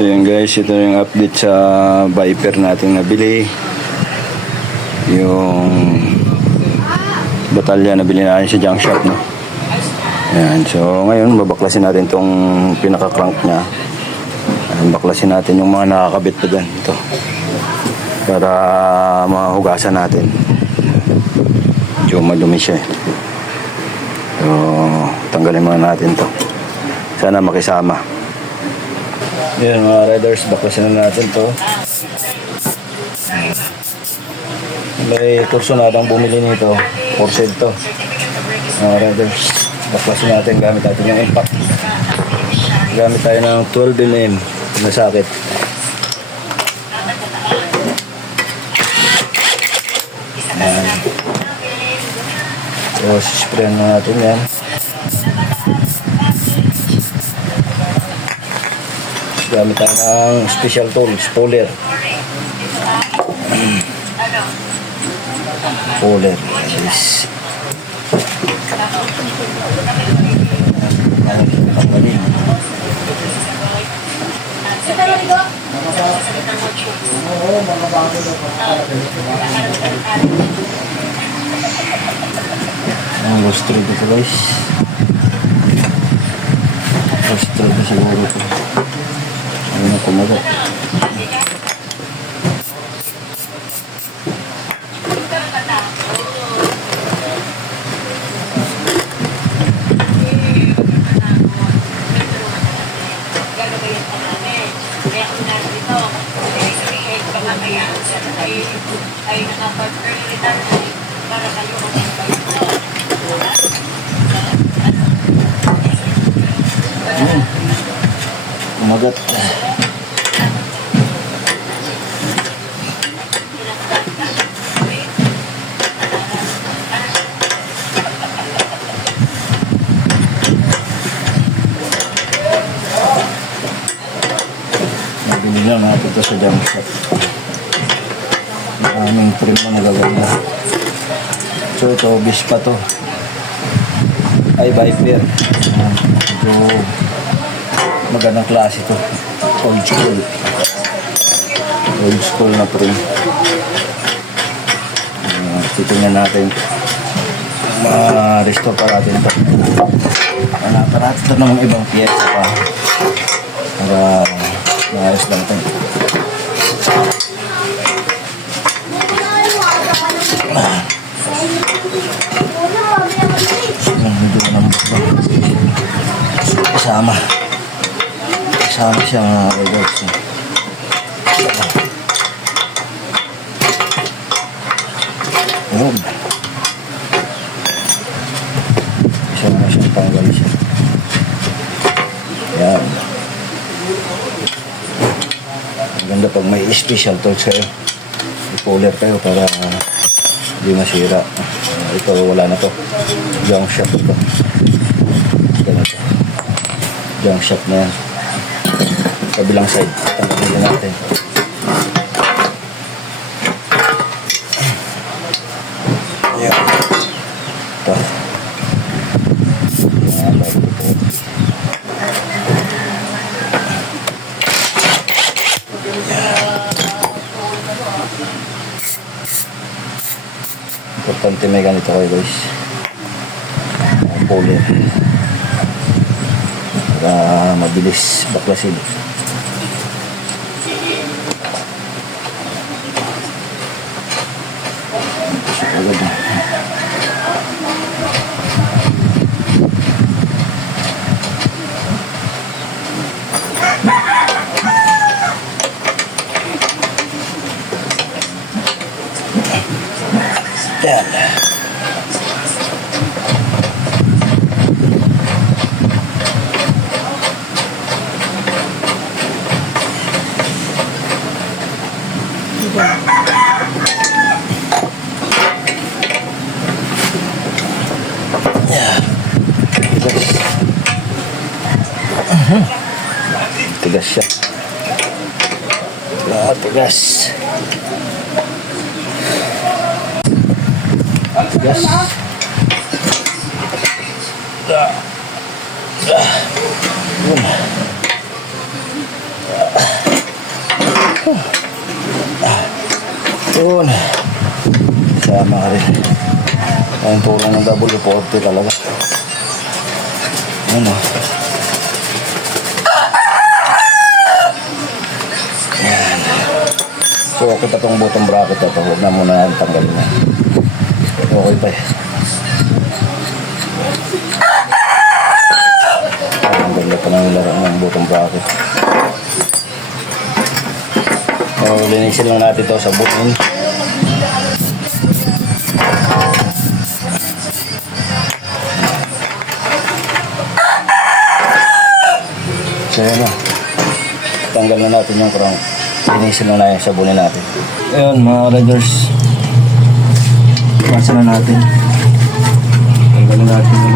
So yun guys, ito yung update sa Viper natin nabili. Yung batalya na bili natin sa junk shop, no? Ayan, so ngayon babaklasin natin tong pinaka-crank nya. Ayan, baklasin natin yung mga nakakabit pa dyan. Ito. Para mahugasan natin. Medyo madumi siya eh. So tanggalin muna natin to. Sana makisama. Yan mga riders, baklasin na natin to. May kursunadang bumili nito. For sale to. Mga riders, baklasin natin gamit natin yung impact. Gamit tayo ng 12mm na sakit. Yan. So sprayan na natin yan. Gamit tayo ng special tool, spoiler. Spoiler. Yes. Ang rostro dito guys. Rostro na siguro ito. Ano na kumagat. Kumagat. Nabili lang natin ito sa junk shop. Maraming trim na nagaganda. So ito, Vispa to. Ay, Viper. Ito, magandang klase to. Old school. Old school na trim. Titingnan natin. Ma-restore pa natin ito. Hanapin natin ito ng ibang piyesa pa. Para maayos lang ito. Kasama siya mga riders. Kasama siyang tanggal siya. Yan. Maganda pag may special tools kayo. I-puller kayo para hindi masira. Ito wala na to. Junk shop ito. Ganito. Junk shop na yan. Kabilang side. Tanggalin natin. Ayan. Ito. Importante may ganito kayo guys. Puller. Para mabilis baklasin. Agad na. Yan. Tigas siya. Tigas. Tigas. Yun. Yun. Sama ka rin. Ang tulong ng W40 talaga. Ano? Yan. So, okay pa itong bottom bracket ito. Huwag na muna yan tanggalin na. Okay pa eh. Ang ganda pa ng laro ng bottom bracket. So, linisin lang natin ito sa butin. So, yun o. Tanggal na natin yung crank. Linisin lang na yung sabunin natin. Ayun mga riders. Pasa na natin. Tanggalin natin.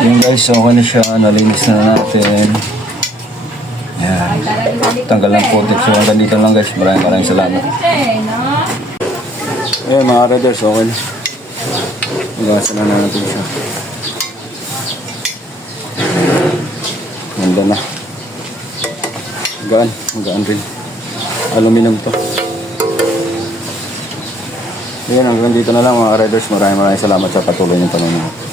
Yun guys, okay na siya. Nalinis na natin. Yan. Tanggal ng putik. So hanggang dito lang guys. Maraming salamat. Ayan mga riders, okay na. Igasan na natin siya. Ganda na. Gaan rin. Aluminum to. Ayan, hanggang dito na lang mga riders. Maraming salamat sa patuloy ng panonood.